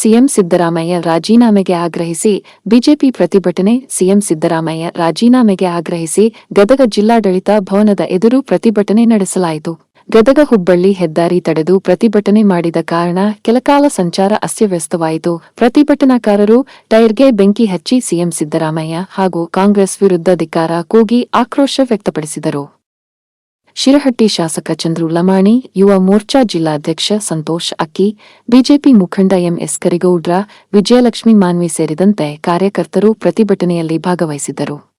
CM Siddaramaiah ರಾಜೀನಾಮೆಗೆ ಆಗ್ರಹಿಸಿ, BJP ಪ್ರತಿಭಟನೆ ಸಿಎಂ ಸಿದ್ದರಾಮಯ್ಯ ರಾಜೀನಾಮೆಗೆ ಆಗ್ರಹಿಸಿ, ಗದಗ ಜಿಲ್ಲಾಡಳಿತ ಭವನದ ಎದುರು ಪ್ರತಿಭಟನೆ ನಡೆಸಲಾಯಿತು. ಗದಗ ಹುಬ್ಬಳ್ಳಿ ಹೆದ್ದಾರಿ ತಡೆದು ಪ್ರತಿಭಟನೆ ಮಾಡಿದ ಕಾರಣ ಕೆಲಕಾಲ ಸಂಚಾರ ಅಸ್ತವ್ಯಸ್ತವಾಯಿತು. ಪ್ರತಿಭಟನಾಕಾರರು ಟೈರ್ಗೆ ಬೆಂಕಿ ಹಚ್ಚಿ ಸಿಎಂ ಸಿದ್ದರಾಮಯ್ಯ ಹಾಗೂ ಕಾಂಗ್ರೆಸ್ ವಿರುದ್ಧ ಧಿಕ್ಕಾರ ಕೂಗಿ ಆಕ್ರೋಶ ವ್ಯಕ್ತಪಡಿಸಿದರು. ಶಿರಹಟ್ಟಿ ಶಾಸಕ ಚಂದ್ರು ಲಮಾಣಿ, ಯುವ ಮೋರ್ಚಾ ಜಿಲ್ಲಾಧ್ಯಕ್ಷ ಸಂತೋಷ್ ಅಕ್ಕಿ, ಬಿಜೆಪಿ ಮುಖಂಡ ಎಂಎಸ್ ಕರಿಗೌಡ್ರ, ವಿಜಯಲಕ್ಷ್ಮಿ ಮಾನ್ವಿ ಸೇರಿದಂತೆ ಕಾರ್ಯಕರ್ತರು ಪ್ರತಿಭಟನೆಯಲ್ಲಿ ಭಾಗವಹಿಸಿದ್ದರು.